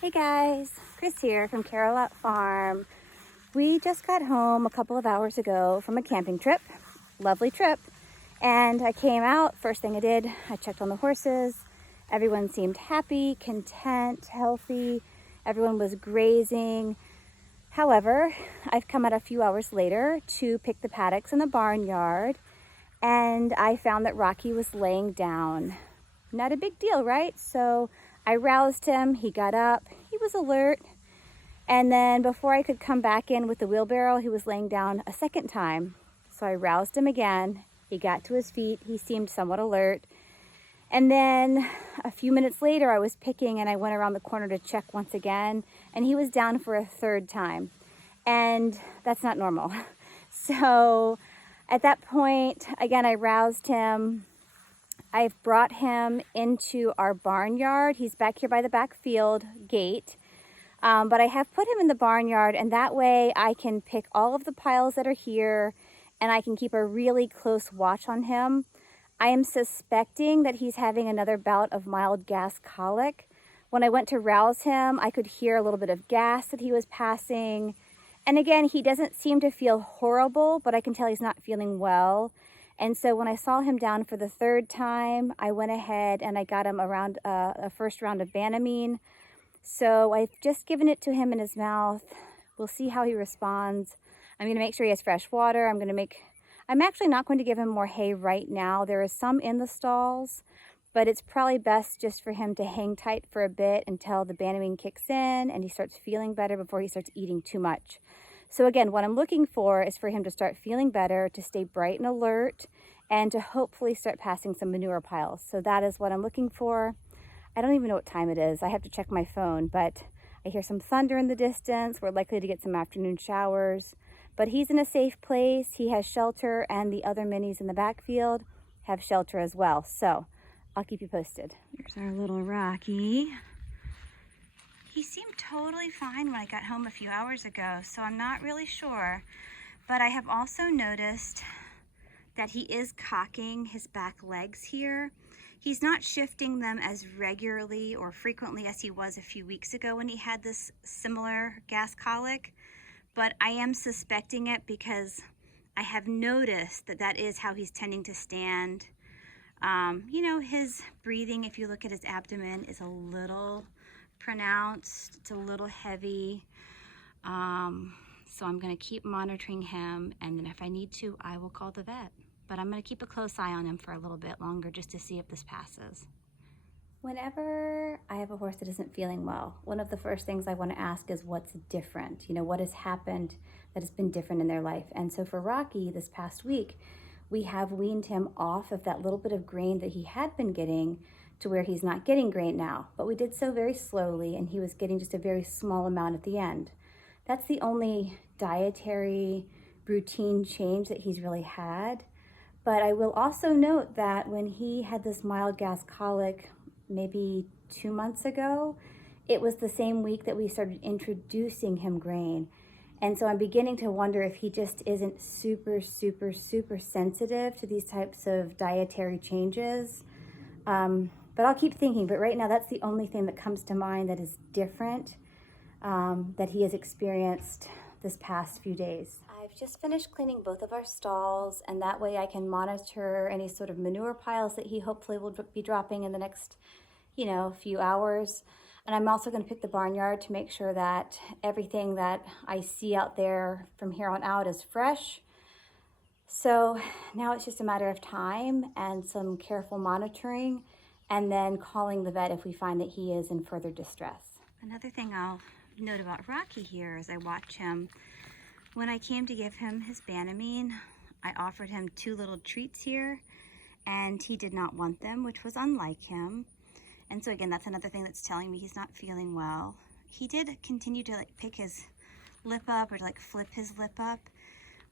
Hey guys, Chris here from Carolot Farm. We just got home a couple of hours ago from a camping trip. Lovely trip. And I came out, first thing I did, I checked on the horses. Everyone seemed happy, content, healthy. Everyone was grazing. However, I've come out a few hours later to pick the paddocks in the barnyard, and I found that Rocky was laying down. Not a big deal, right? So I roused him, he got up, he was alert. And then before I could come back in with the wheelbarrow, he was laying down a second time. So I roused him again. He got to his feet. He seemed somewhat alert. And then a few minutes later, I was picking and I went around the corner to check once again, and he was down for a third time. And that's not normal. So at that point, again, I roused him. I've brought him into our barnyard. He's back here by the back field gate. But I have put him in the barnyard, and that way I can pick all of the piles that are here and I can keep a really close watch on him. I am suspecting that he's having another bout of mild gas colic. When I went to rouse him, I could hear a little bit of gas that he was passing. And again, he doesn't seem to feel horrible, but I can tell he's not feeling well. And so when I saw him down for the third time, I went ahead and I got him around a first round of Banamine. So I've just given it to him in his mouth. We'll see how he responds. I'm going to make sure he has fresh water. I'm actually not going to give him more hay right now. There is some in the stalls, but it's probably best just for him to hang tight for a bit until the Banamine kicks in and he starts feeling better before he starts eating too much. So again, what I'm looking for is for him to start feeling better, to stay bright and alert, and to hopefully start passing some manure piles. So that is what I'm looking for. I don't even know what time it is. I have to check my phone, but I hear some thunder in the distance. We're likely to get some afternoon showers, but he's in a safe place. He has shelter, and the other minis in the backfield have shelter as well. So I'll keep you posted. Here's our little Rocky. He seemed totally fine when I got home a few hours ago, so I'm not really sure. But I have also noticed that he is cocking his back legs here. He's not shifting them as regularly or frequently as he was a few weeks ago when he had this similar gas colic, but I am suspecting it because I have noticed that that is how he's tending to stand. His breathing, if you look at his abdomen, is a little pronounced. It's a little heavy. So I'm going to keep monitoring him, and then if I need to, I will call the vet. But I'm going to keep a close eye on him for a little bit longer just to see if this passes. Whenever I have a horse that isn't feeling well, one of the first things I want to ask is what's different? What has happened that has been different in their life? And so for Rocky, this past week, we have weaned him off of that little bit of grain that he had been getting to where he's not getting grain now. But we did so very slowly, and he was getting just a very small amount at the end. That's the only dietary routine change that he's really had. But I will also note that when he had this mild gas colic maybe 2 months ago, it was the same week that we started introducing him grain. And so I'm beginning to wonder if he just isn't super, super, super sensitive to these types of dietary changes. But I'll keep thinking. But right now, that's the only thing that comes to mind that is different that he has experienced this past few days. I've just finished cleaning both of our stalls, and that way I can monitor any sort of manure piles that he hopefully will be dropping in the next, few hours. And I'm also going to pick the barnyard to make sure that everything that I see out there from here on out is fresh. So now it's just a matter of time and some careful monitoring, and then calling the vet if we find that he is in further distress. Another thing I'll note about Rocky here as I watch him, when I came to give him his Banamine, I offered him 2 little treats here, and he did not want them, which was unlike him. And so again, that's another thing that's telling me he's not feeling well. He did continue to pick his lip up or to flip his lip up,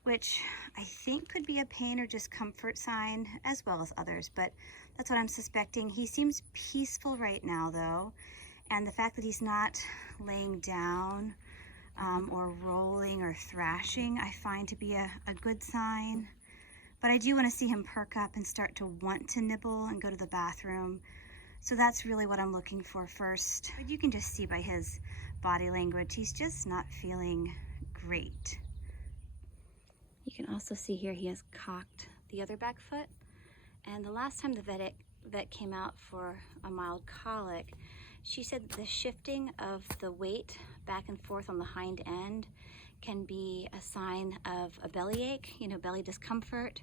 which I think could be a pain or discomfort sign, as well as others, but that's what I'm suspecting. He seems peaceful right now though, and the fact that he's not laying down or rolling or thrashing, I find to be a good sign. But I do want to see him perk up and start to want to nibble and go to the bathroom. So that's really what I'm looking for first. But you can just see by his body language, he's just not feeling great. You can also see here he has cocked the other back foot. And the last time the vet came out for a mild colic, she said the shifting of the weight back and forth on the hind end can be a sign of a bellyache, you know, belly discomfort,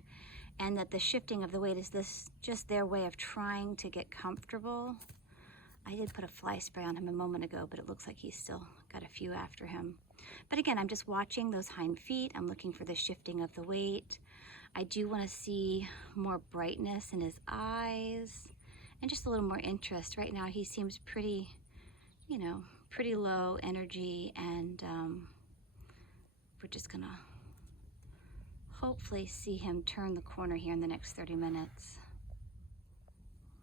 and that the shifting of the weight is just their way of trying to get comfortable. I did put a fly spray on him a moment ago, but it looks like he's still got a few after him. But again, I'm just watching those hind feet. I'm looking for the shifting of the weight. I do want to see more brightness in his eyes and just a little more interest. Right now he seems pretty, you know, pretty low energy, and we're just gonna hopefully see him turn the corner here in the next 30 minutes.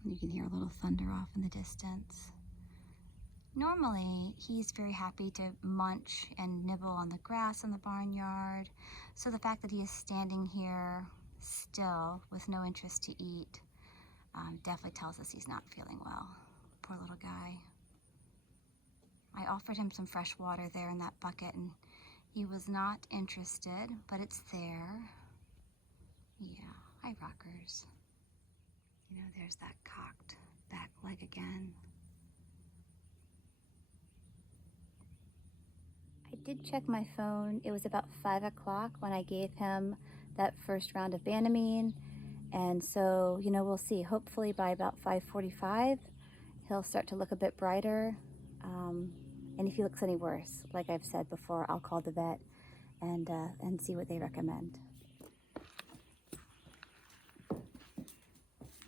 You can hear a little thunder off in the distance. Normally, he's very happy to munch and nibble on the grass in the barnyard. So the fact that he is standing here still with no interest to eat definitely tells us he's not feeling well. Poor little guy. I offered him some fresh water there in that bucket, and he was not interested, but it's there. Yeah, hi rockers. You know, there's that cocked back leg again. I did check my phone. It was about 5 o'clock when I gave him that first round of Banamine. And so, you know, we'll see. Hopefully by about 5:45, he'll start to look a bit brighter. And if he looks any worse, like I've said before, I'll call the vet and see what they recommend.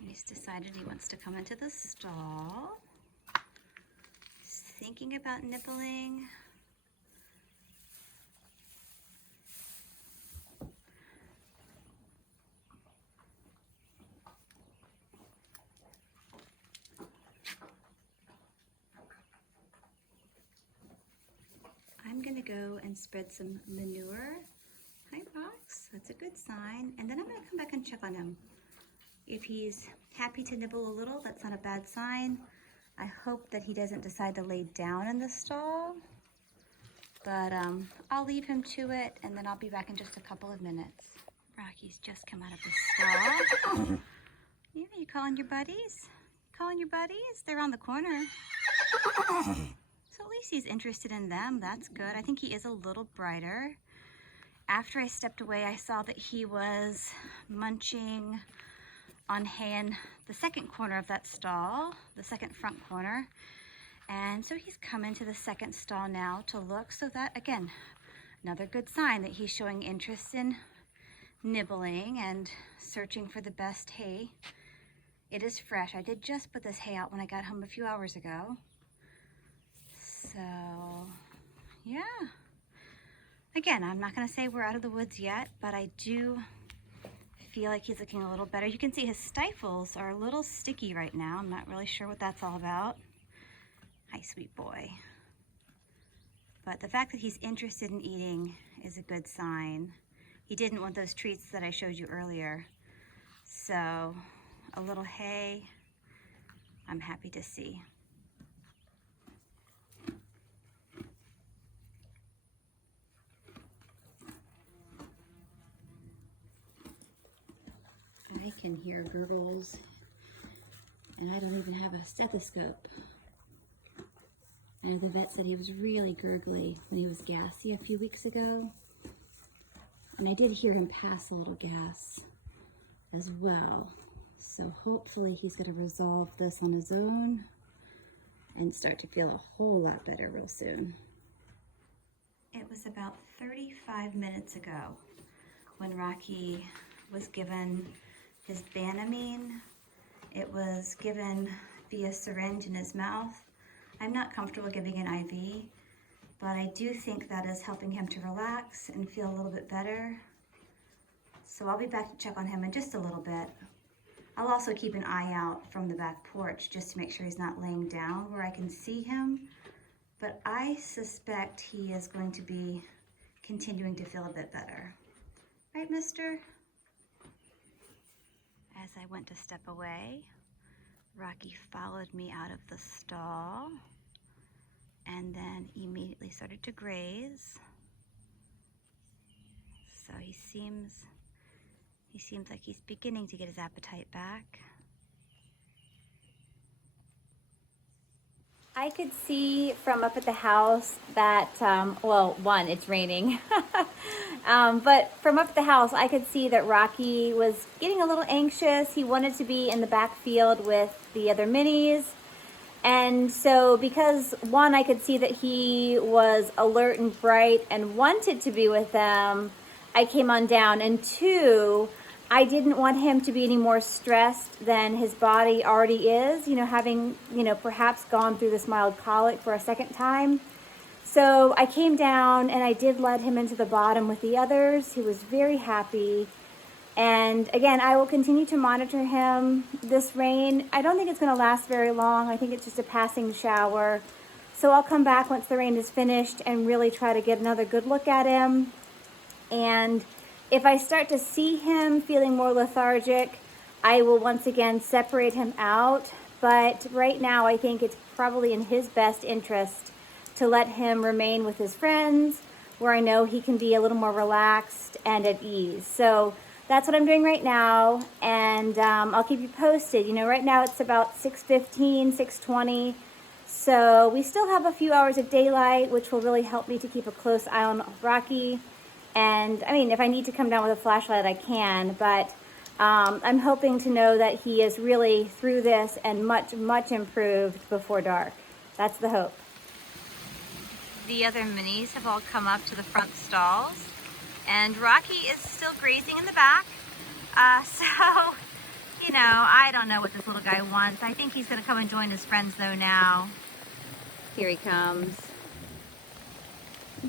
He's decided he wants to come into the stall. He's thinking about nibbling. I'm gonna go and spread some manure. Hi, Rox, that's a good sign. And then I'm gonna come back and check on him. If he's happy to nibble a little, that's not a bad sign. I hope that he doesn't decide to lay down in the stall, but I'll leave him to it, and then I'll be back in just a couple of minutes. Rocky's just come out of the stall. Yeah, you calling your buddies? Calling your buddies? They're on the corner. So at least he's interested in them. That's good. I think he is a little brighter. After I stepped away, I saw that he was munching on hay in the second corner of that stall, the second front corner. And so he's come into the second stall now to look. So that, again, another good sign that he's showing interest in nibbling and searching for the best hay. It is fresh. I did just put this hay out when I got home a few hours ago. So, yeah. Again, I'm not gonna say we're out of the woods yet, but I do feel like he's looking a little better. You can see his stifles are a little sticky right now. I'm not really sure what that's all about. Hi, sweet boy. But the fact that he's interested in eating is a good sign. He didn't want those treats that I showed you earlier. So a little hay, I'm happy to see. I can hear gurgles, and I don't even have a stethoscope. I know the vet said he was really gurgly when he was gassy a few weeks ago, and I did hear him pass a little gas as well. So hopefully he's going to resolve this on his own and start to feel a whole lot better real soon. It was about 35 minutes ago when Rocky was given his Banamine. It was given via syringe in his mouth. I'm not comfortable giving an IV, but I do think that is helping him to relax and feel a little bit better. So I'll be back to check on him in just a little bit. I'll also keep an eye out from the back porch just to make sure he's not laying down where I can see him. But I suspect he is going to be continuing to feel a bit better. Right, mister? As I went to step away, Rocky followed me out of the stall and then immediately started to graze. So he seems like he's beginning to get his appetite back. I could see from up at the house that, well, one, it's raining. But from up at the house, I could see that Rocky was getting a little anxious. He wanted to be in the backfield with the other minis. And so because one, I could see that he was alert and bright and wanted to be with them, I came on down. And two, I didn't want him to be any more stressed than his body already is, having, perhaps gone through this mild colic for a second time. So I came down and I did let him into the bottom with the others. He was very happy. And again, I will continue to monitor him. This rain, I don't think it's going to last very long. I think it's just a passing shower. So I'll come back once the rain is finished and really try to get another good look at him. And if I start to see him feeling more lethargic, I will once again separate him out. But right now, I think it's probably in his best interest to let him remain with his friends, where I know he can be a little more relaxed and at ease. So that's what I'm doing right now, and I'll keep you posted. Right now it's about 6:15, 6:20, so we still have a few hours of daylight, which will really help me to keep a close eye on Rocky. And I mean, if I need to come down with a flashlight, I can, but I'm hoping to know that he is really through this and much, much improved before dark. That's the hope. The other minis have all come up to the front stalls, and Rocky is still grazing in the back. So, I don't know what this little guy wants. I think he's gonna come and join his friends though now. Here he comes.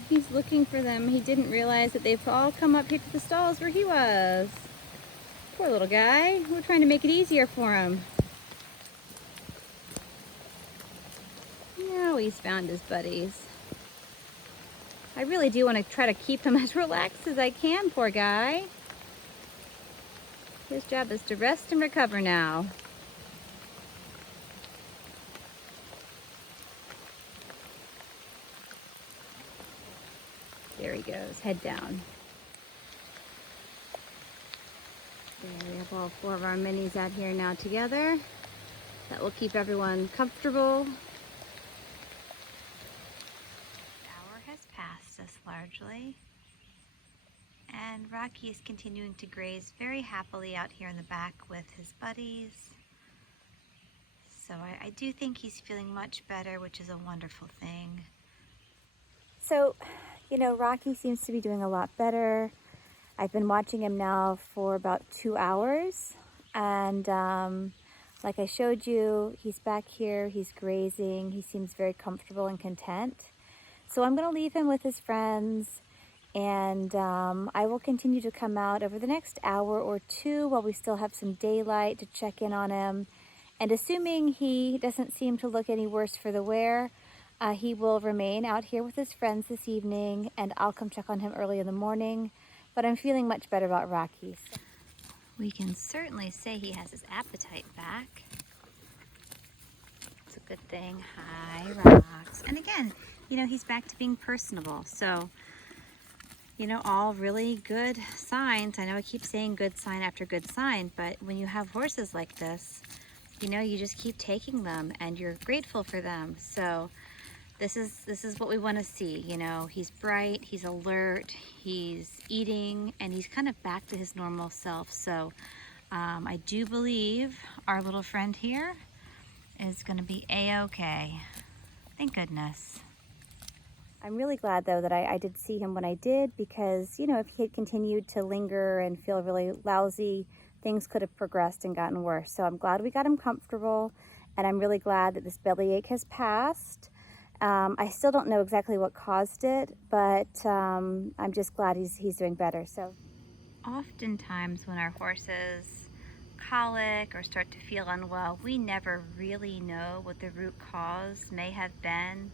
He's looking for them. He didn't realize that they've all come up here to the stalls where he was. Poor little guy. We're trying to make it easier for him. Now he's found his buddies. I really do want to try to keep him as relaxed as I can, poor guy. His job is to rest and recover now. There he goes, head down. There, we have all 4 of our minis out here now together. That will keep everyone comfortable. Past us largely, and Rocky is continuing to graze very happily out here in the back with his buddies. So I do think he's feeling much better, which is a wonderful thing. So, Rocky seems to be doing a lot better. I've been watching him now for about 2 hours, and like I showed you, he's back here, he's grazing, he seems very comfortable and content. So I'm going to leave him with his friends, and I will continue to come out over the next hour or two while we still have some daylight to check in on him. And assuming he doesn't seem to look any worse for the wear, he will remain out here with his friends this evening, and I'll come check on him early in the morning. But I'm feeling much better about Rocky. So we can certainly say he has his appetite back. It's a good thing. Hi, Rocks. And again, he's back to being personable. So, all really good signs. I know I keep saying good sign after good sign, but when you have horses like this, you just keep taking them and you're grateful for them. So this is what we want to see. He's bright, he's alert, he's eating, and he's kind of back to his normal self. So I do believe our little friend here is going to be a-okay. Thank goodness. I'm really glad, though, that I did see him when I did, because, if he had continued to linger and feel really lousy, things could have progressed and gotten worse. So I'm glad we got him comfortable, and I'm really glad that this bellyache has passed. I still don't know exactly what caused it, but I'm just glad he's doing better. So oftentimes when our horses colic or start to feel unwell, we never really know what the root cause may have been.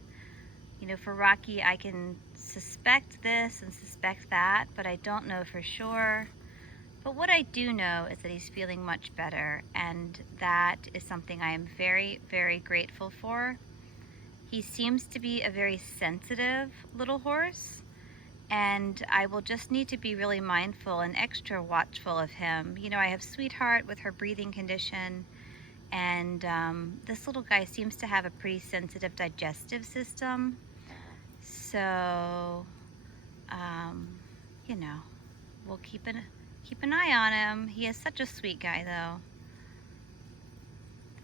For Rocky, I can suspect this and suspect that, but I don't know for sure. But what I do know is that he's feeling much better, and that is something I am very, very grateful for. He seems to be a very sensitive little horse, and I will just need to be really mindful and extra watchful of him. You know, I have Sweetheart with her breathing condition, and this little guy seems to have a pretty sensitive digestive system. So, you know, we'll keep an eye on him. He is such a sweet guy, though.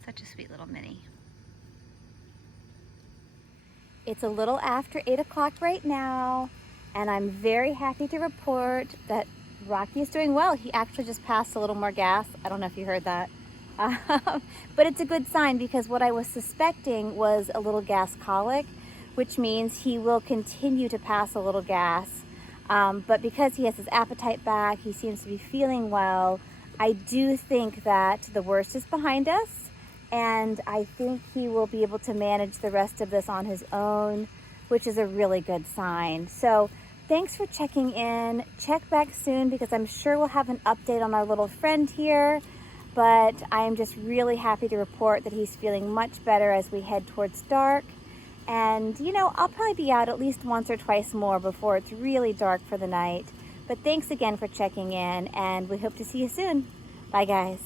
Such a sweet little mini. It's a little after 8 o'clock right now, and I'm very happy to report that Rocky is doing well. He actually just passed a little more gas. I don't know if you heard that. But it's a good sign, because what I was suspecting was a little gas colic, which means he will continue to pass a little gas. But because he has his appetite back, he seems to be feeling well. I do think that the worst is behind us, and I think he will be able to manage the rest of this on his own, which is a really good sign. So thanks for checking in. Check back soon, because I'm sure we'll have an update on our little friend here. But I am just really happy to report that he's feeling much better as we head towards dark. And, you know, I'll probably be out at least once or twice more before it's really dark for the night. But thanks again for checking in, and we hope to see you soon. Bye, guys.